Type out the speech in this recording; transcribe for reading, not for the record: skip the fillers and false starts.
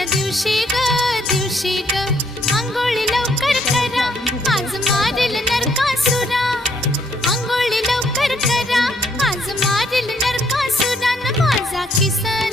आजच्या दिवशी ग आंघोळी लवकर करा, आज मारेल नरकासुरा. आंघोळी लवकर करा, आज मारेल नरकासुरा. न माझा किसन